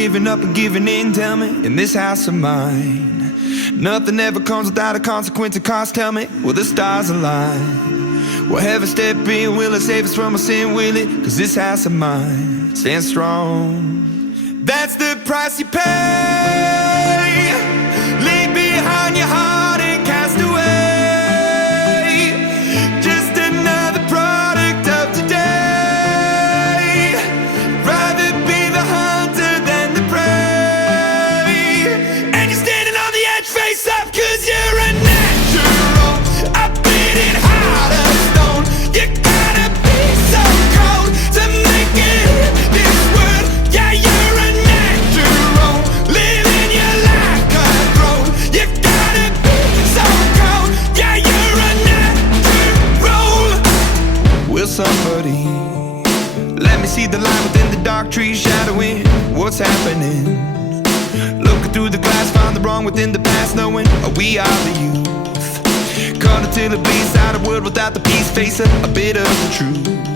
giving up and giving in, tell me, in this house of mine. Nothing ever comes without a consequence of cost, tell me, will the stars align? Will heaven step in, will it save us from our sin, will it? Cause this house of mine stands strong. That's the price you pay. Leave behind your heart and cast away. Just another product of today. Rather be the hunter than the prey. And you're standing on the edge, face up, cause you're a natural. A beating heart of stone. You gotta be so cold to make it in this world. Yeah, you're a natural, living your life cutthroat. You gotta be so cold. Yeah, you're a natural. Will somebody let me see the light within the dark trees shadowing what's happening? Looking through the glass, find the wrong within the past, knowing we are the youth. Cut until it bleeds out, a world without the peace, face a bit of the truth.